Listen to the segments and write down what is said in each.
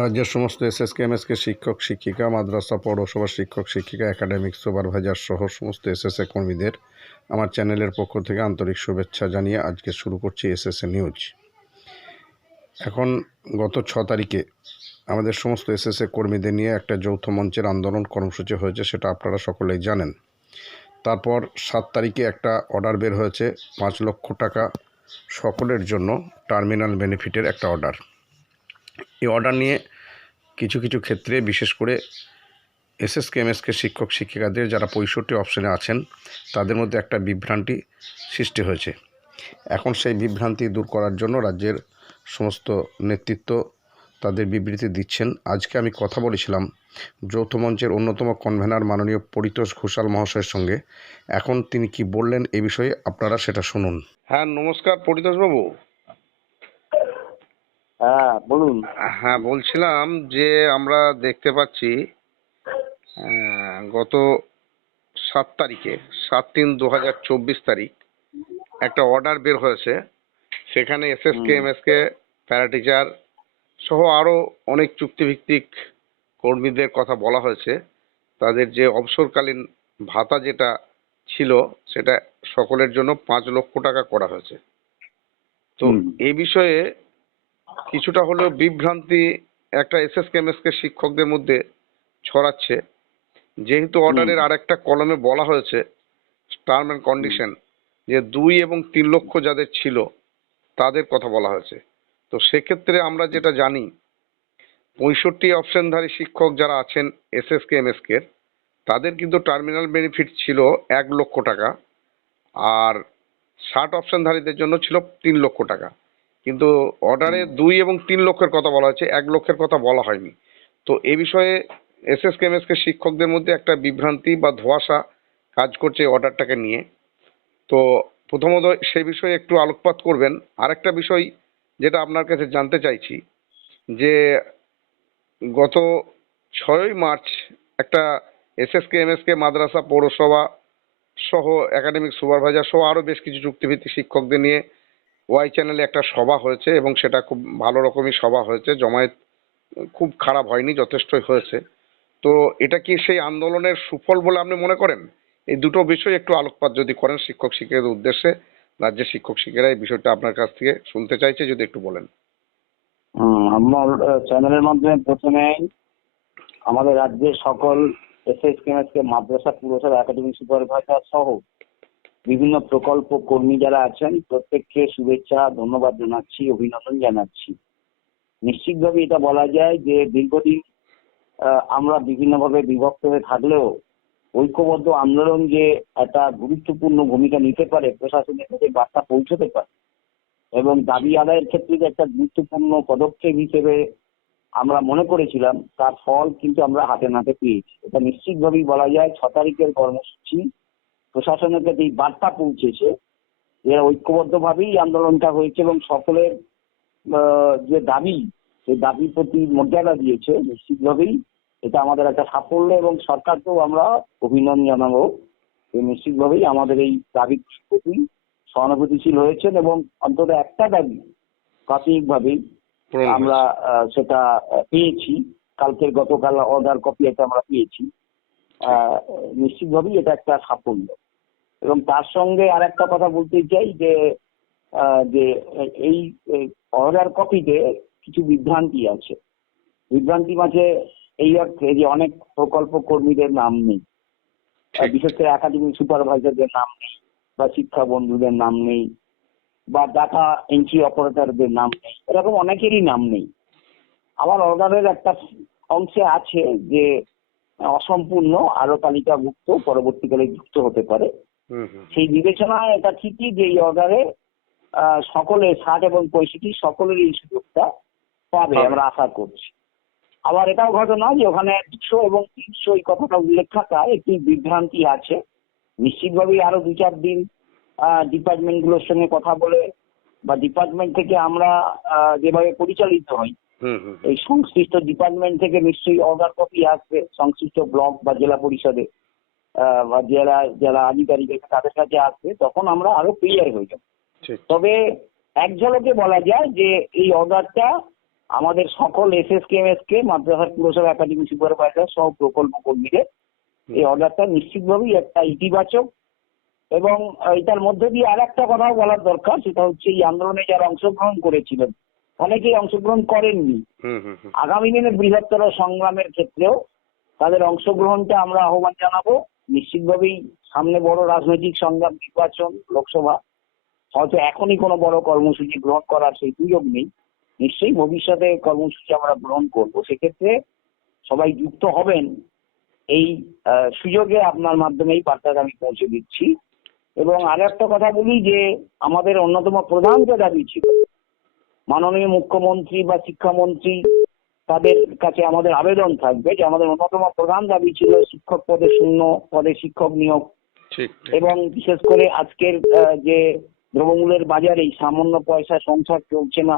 রাজ্যের সমস্ত SSK, MSK শিক্ষক, শিক্ষিকা, মাদ্রাসা, পৌরসভার শিক্ষক, শিক্ষিকা, একাডেমিক সুপারভাইজার সহ সমস্ত এসএসএ কর্মীদের আমার চ্যানেলের পক্ষ থেকে আন্তরিক শুভেচ্ছা জানিয়ে আজকে শুরু করছি এসএসএ নিউজ। এখন গত ছ তারিখে আমাদের সমস্ত এসএসএ কর্মীদের নিয়ে একটা যৌথ মঞ্চের আন্দোলন কর্মসূচি হয়েছে, সেটা আপনারা সকলেই জানেন। তারপর সাত তারিখে একটা অর্ডার বের হয়েছে, পাঁচ লক্ষ টাকা সকলের জন্য টার্মিনাল বেনিফিটের একটা অর্ডার। এই অর্ডার নিয়ে কিছু কিছু ক্ষেত্রে, বিশেষ করে এসএসকে এমএসকে শিক্ষক, শিক্ষিকাদের যারা পঁয়ষট্টি অপশনে আছেন, তাদের মধ্যে একটা বিভ্রান্তি সৃষ্টি হয়েছে। এখন সেই বিভ্রান্তি দূর করার জন্য রাজ্যের সমস্ত নেতৃত্ব তাদের বিবৃতি দিচ্ছেন। আজকে আমি কথা বলেছিলাম যৌথ মঞ্চের অন্যতম কনভেনার মাননীয় পরিতোষ ঘোষাল মহাশয়ের সঙ্গে। এখন তিনি কি বললেন এ বিষয়ে আপনারা সেটা শুনুন। হ্যাঁ নমস্কার পরিতোষবাবু। হ্যাঁ বলুন। হ্যাঁ বলছিলাম যে আমরা দেখতে পাচ্ছি গত সাত তারিখে সাত তিন দু হাজার চব্বিশ তারিখ একটা অর্ডার বের হয়েছে। সেখানে এসএসকে হুম। এমএসকে প্যারাটিচার সহ আরও অনেক চুক্তিভিত্তিক কর্মীদের কথা বলা হয়েছে। তাদের যে অবসরকালীন ভাতা যেটা ছিল সেটা সকলের জন্য পাঁচ লক্ষ টাকা করা হয়েছে। তো এ বিষয়ে কিছুটা হলেও বিভ্রান্তি একটা এসএসকে এমএসকে শিক্ষকদের মধ্যে ছড়াচ্ছে। যেহেতু অর্ডারের আরেকটা কলমে বলা হয়েছে টার্ম অ্যান্ড কন্ডিশন যে দুই এবং তিন লক্ষ যাদের ছিল তাদের কথা বলা হয়েছে। তো সেক্ষেত্রে আমরা যেটা জানি পঁয়ষট্টি অপশনধারী শিক্ষক যারা আছেন এসএসকে এমএসকে তাদের কিন্তু টার্মিনাল বেনিফিট ছিল এক লক্ষ টাকা আর ষাট অপশনধারীদের জন্য ছিল তিন লক্ষ টাকা। কিন্তু অর্ডারে দুই এবং তিন লক্ষের কথা বলা হয়েছে এক লক্ষের কথা বলা হয়নি। তো এ বিষয়ে এসএস কেমএসকে শিক্ষকদের মধ্যে একটা বিভ্রান্তি বা ধোঁয়াশা কাজ করছে অর্ডারটাকে নিয়ে। তো প্রথমত সে বিষয়ে একটু আলোকপাত করবেন। আরেকটা বিষয় যেটা আপনার কাছে জানতে চাইছি যে গত ছয়ই মার্চ একটা এসএসকে এমএসকে মাদ্রাসা পৌরসভা সহ একাডেমিক সুপারভাইজার সহ আরও বেশ কিছু চুক্তিভিত্তিক শিক্ষকদের নিয়ে ওয়াই চ্যানেলে একটা সভা হয়েছে এবং সেটা খুব ভালো রকমই সভা হয়েছে। জমায়েত খুব খারাপ হয়নি, যথেষ্টই হয়েছে। তো এটা কি সেই আন্দোলনের সুফল বলে আপনি মনে করেন? এই দুটো বিষয় একটু আলোকপাত যদি করেন শিক্ষক শিক্ষিকাদের উদ্দেশ্যে, রাজ্যের শিক্ষক শিক্ষিকারা এই বিষয়টা আপনার কাছ থেকে শুনতে চাইছে, যদি একটু বলেন। আমার চ্যানেলের মাধ্যমে প্রথমে আমাদের রাজ্যের সকল এসএস কেমএসকে মাদ্রাসা, পুরসভা একাডেমিক সুপারভাইজার সহ বিভিন্ন প্রকল্প কর্মী যারা আছেন, প্রত্যেককে শুভেচ্ছা, ধন্যবাদ জানাচ্ছি, অভিনন্দন জানাচ্ছি। নিশ্চিতভাবে এটা বলা যায় যে দীর্ঘদিন আমরা বিভিন্নভাবে বিভক্ত হয়ে থাকলেও ঐক্যবদ্ধ আন্দোলন যে একটা গুরুত্বপূর্ণ ভূমিকা নিতে পারে, প্রশাসনের কাছে বার্তা পৌঁছতে পারে এবং দাবি আদায়ের ক্ষেত্রে যে একটা গুরুত্বপূর্ণ পদক্ষেপ হিসেবে আমরা মনে করেছিলাম, তার ফল কিন্তু আমরা হাতে নাতে পেয়েছি। এটা নিশ্চিতভাবেই বলা যায়, ছ তারিখের কর্মসূচি প্রশাসনের কাছে এই বার্তা পৌঁছেছে যে ঐক্যবদ্ধভাবেই আন্দোলনটা হয়েছে এবং সকলের যে দাবি সেই দাবির প্রতি মর্যাদা দিয়েছে নিশ্চিতভাবেই এটা আমাদের একটা সাফল্য এবং সরকারকেও আমরা অভিনন্দন জানাব। যে নিশ্চিতভাবেই আমাদের এই দাবির প্রতি সহানুভূতিশীল হয়েছেন এবং অন্তত একটা দাবি প্রাথমিকভাবেই পূরণ আমরা সেটা পেয়েছি। কালকের গতকাল অর্ডার কপি এটা আমরা পেয়েছি। আহ, নিশ্চিতভাবেই এটা একটা সাফল্য। এবং তার সঙ্গে আর একটা কথা বলতে চাই যে যে এই অর্ডার কপিতে কিছু বিভ্রান্তি আছে। বিভ্রান্তি মাঝে এই অর্থে যে অনেক প্রকল্প কর্মীদের নাম নেই। বিশেষ করে একাডেমিক সুপারভাইজারদের নাম নেই বা শিক্ষা বন্ধুদের নাম নেই বা ডাটা এন্ট্রি অপারেটরদের নাম নেই। এরকম অনেকেরই নাম নেই। আমার অর্ডারের একটা অংশে আছে যে অসম্পূর্ণ আরও তালিকাভুক্ত পরবর্তীকালে যুক্ত হতে পারে। সেই বিবেচনায় এটা ঠিকই যে এই অর্ডারে সকলে ষাট এবং পঁয়ষট্টি সকলের এই সুযোগটা পাবে। আমরা আশা করছি। আবার এটাও ঘটনা যে ওখানে দুশো এবং তিনশো এই কথাটা উল্লেখ থাকায় একটি বিভ্রান্তি আছে। নিশ্চিতভাবেই আরও দু চার দিন ডিপার্টমেন্টগুলোর সঙ্গে কথা বলে বা ডিপার্টমেন্ট থেকে আমরা যেভাবে পরিচালিত হই হুম হুম এই সংশ্লিষ্ট ডিপার্টমেন্ট থেকে নিশ্চয়ই অর্ডার কপি আসবে সংশ্লিষ্ট ব্লক বা জেলা পরিষদে। জেলা জেলা আধিকারিক তাদের কাছে আসবে তখন আমরা আরও ক্লিয়ার হয়ে যাব। তবে এক ঝলকে বলা যায় যে এই অর্ডারটা আমাদের সকল S S K M S K মাদ্রাসার পুরসভা একাডেমি সুপারভাইজার সহ প্রকল্প কর্মীদের এই অর্ডারটা নিশ্চিতভাবেই একটা ইতিবাচক এবং এটার মধ্যে দিয়ে আর একটা কথাও বলার দরকার সেটা হচ্ছে এই আন্দোলনে যারা অংশগ্রহণ করেছিলেন অনেকেই অংশগ্রহণ করেননি। আগামী দিনে বৃহত্তর সংগ্রামের ক্ষেত্রেও তাদের অংশগ্রহণটা আমরা আহ্বান জানাব। নিশ্চিতভাবেই সামনে বড় রাজনৈতিক সংগ্রাম, নির্বাচন, লোকসভা। হয়তো এখনই কোনো বড় কর্মসূচি গ্রহণ করার সেই সুযোগ নেই। নিশ্চয়ই ভবিষ্যতে কর্মসূচি আমরা গ্রহণ করব। সেক্ষেত্রে সবাই যুক্ত হবেন এই সুযোগে আপনার মাধ্যমে এই বার্তাটা আমি পৌঁছে দিচ্ছি। এবং আর একটা কথা বলি যে আমাদের অন্যতম প্রধান যে দাবি ছিল, মাননীয় মুখ্যমন্ত্রী বা শিক্ষামন্ত্রী তাদের কাছে আমাদের আবেদন থাকবে যে আমাদের অন্যতম প্রধান দাবি ছিল শিক্ষক পদে শূন্য পদে শিক্ষক নিয়োগ। এবং বিশেষ করে আজকের যে দ্রব্যমূল্যের বাজারে এই সামান্য পয়সা সংসার চলছে না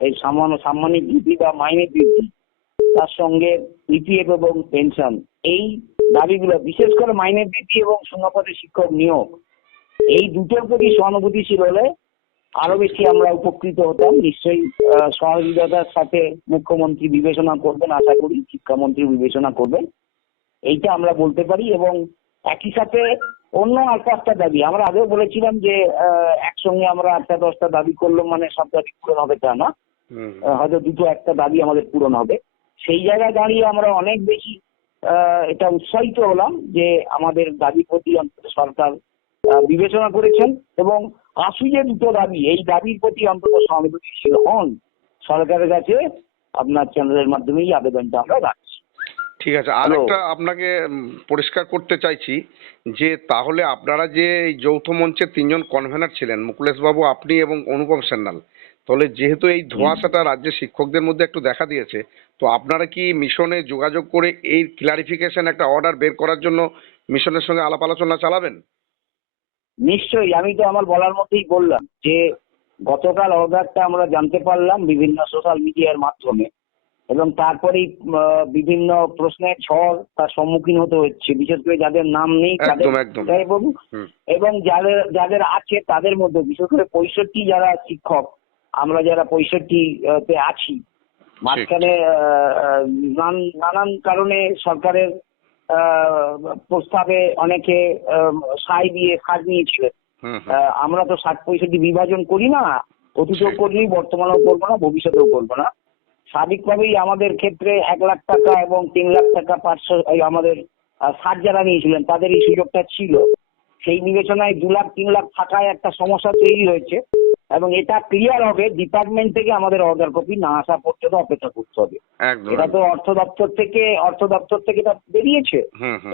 এই সামান্য সাম্মানিক বৃদ্ধি বা মাইনে বৃদ্ধি তার সঙ্গে ইপিএফ এবং পেনশন এই দাবিগুলো বিশেষ করে মাইনে বৃদ্ধি এবং শূন্যপদে শিক্ষক নিয়োগ এই দুটোর প্রতি সহানুভূতিশীল হলে আরও বেশি আমরা উপকৃত হতাম। নিশ্চয়ই সহযোগিতার সাথে মুখ্যমন্ত্রী বিবেচনা করবেন আশা করি শিক্ষামন্ত্রী বিবেচনা করবেন। এইটা আমরা বলতে পারি এবং একই সাথে অন্য আর পাঁচটা দাবি। আমরা আগেও বলেছিলাম যে একসঙ্গে আমরা আটটা দশটা দাবি করলাম মানে সব দাবি পূরণ হবে তা না। হয়তো দুটো একটা দাবি আমাদের পূরণ হবে। সেই জায়গায় দাঁড়িয়ে আমরা অনেক বেশি আহ, এটা উৎসাহিত হলাম যে আমাদের দাবি প্রতি সরকার বিবেচনা করেছেন এবং আসু যে দুটো দাবি এই দাবির প্রতি অন্তত সহানুভূতিশীল হন। সরকারের কাছে আপনার চ্যানেলের মাধ্যমেই আবেদনটা আমরা রাখছি। ঠিক আছে আর একটা আপনাকে পরিষ্কার করতে চাইছি যে তাহলে আপনারা যে এই যৌথ মঞ্চের তিনজন কনভেনার ছিলেন মুকুলেশ বাবু আপনি এবং অনুপম সান্যাল তাহলে যেহেতু এই ধোঁয়াশাটা রাজ্যের শিক্ষকদের মধ্যে একটু দেখা দিয়েছে তো আপনারা কি মিশনে যোগাযোগ করে এই ক্লারিফিকেশন একটা অর্ডার বের করার জন্য মিশনের সঙ্গে আলাপ আলোচনা চালাবেন? নিশ্চয়ই আমি তো আমার বলার মধ্যেই বললাম যে গতকাল অর্ডারটা আমরা জানতে পারলাম বিভিন্ন সোশ্যাল মিডিয়ার মাধ্যমে এবং তারপরেই বিভিন্ন প্রশ্নের ঝড় তার সম্মুখীন হতে হচ্ছে বিশেষ করে যাদের নাম নেই তাদের। এবং যাদের যাদের আছে তাদের মধ্যে বিশেষ করে পঁয়ষট্টি যারা শিক্ষক আমরা যারা পঁয়ষট্টি তে আছি মাঝখানে নানান কারণে সরকারের প্রস্তাবে অনেকে সাই দিয়ে সাজ নিয়েছিলেন আমরা তো ষাট পঁয়ষট্টি বিভাজন করি না অতীতেও। করিনি বর্তমানেও করব না ভবিষ্যতেও করব না। স্বাভাবিকভাবেই আমাদের ক্ষেত্রে এক লাখ টাকা এবং তিন লাখ টাকা পাঁচশো আমাদের সার যারা নিয়েছিলেন তাদের এই সুযোগটা ছিল। সেই বিবেচনায় দু লাখ তিন লাখ থাকায় একটা সমস্যা তৈরি হয়েছে। এবং এটা ক্লিয়ার হবে ডিপার্টমেন্ট থেকে আমাদের অর্ডার কপি না আসা পর্যন্ত অপেক্ষা করতে হবে। এটা তো অর্থ দপ্তর থেকে অর্থ দপ্তর থেকে এটা বেরিয়েছে।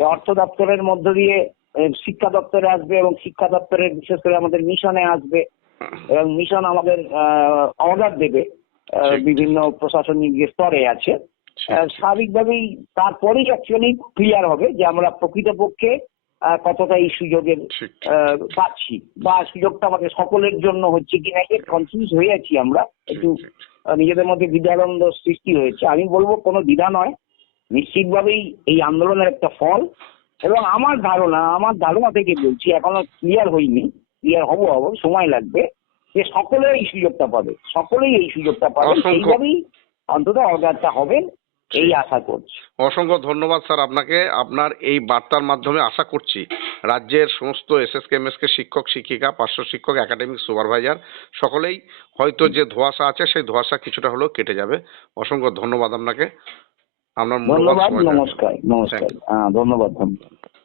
অর্থ দপ্তরের মধ্য দিয়ে শিক্ষা দপ্তরে আসবে এবং শিক্ষা দপ্তরের বিশেষ করে আমাদের মিশনে আসবে। এবং মিশন আমাদের অর্ডার দেবে বিভিন্ন প্রশাসনিক যে স্তরে আছে। স্বাভাবিকভাবেই তারপরেই অ্যাকচুয়ালি ক্লিয়ার হবে যে আমরা প্রকৃতপক্ষে কতটা এই সুযোগের পাচ্ছি বা সুযোগটা আমাদের সকলের জন্য হচ্ছে কিনা এর কনফিউজ হয়ে আছি আমরা। একটু নিজেদের মধ্যে দ্বিধাদ্বন্দ্ব সৃষ্টি হয়েছে। আমি বলব কোনো দ্বিধা নয়। নিশ্চিতভাবেই এই আন্দোলনের একটা ফল। এবং আমার ধারণা আমার ধারণা থেকে বলছি এখনও ক্লিয়ার হয়নি ক্লিয়ার হব হব সময় লাগবে যে সকলে এই সুযোগটা পাবে। সকলেই এই সুযোগটা পাবে। সেইভাবেই অন্তত অর্ডারটা হবেন। এই আশা করছি। অসংখ্য ধন্যবাদ স্যার আপনাকে। আপনার এই বার্তার মাধ্যমে আশা করছি রাজ্যের সমস্ত এসএসকেএমএস কে শিক্ষক শিক্ষিকা পার্শ্ব শিক্ষক একাডেমিক সুপারভাইজার সকলেই হয়তো যে ধোঁয়াশা আছে সেই ধোঁয়াশা কিছুটা হলেও কেটে যাবে। অসংখ্য ধন্যবাদ আপনাকে। আপনার ধন্যবাদ নমস্কার নমস্কার। ধন্যবাদ ধন্যবাদ।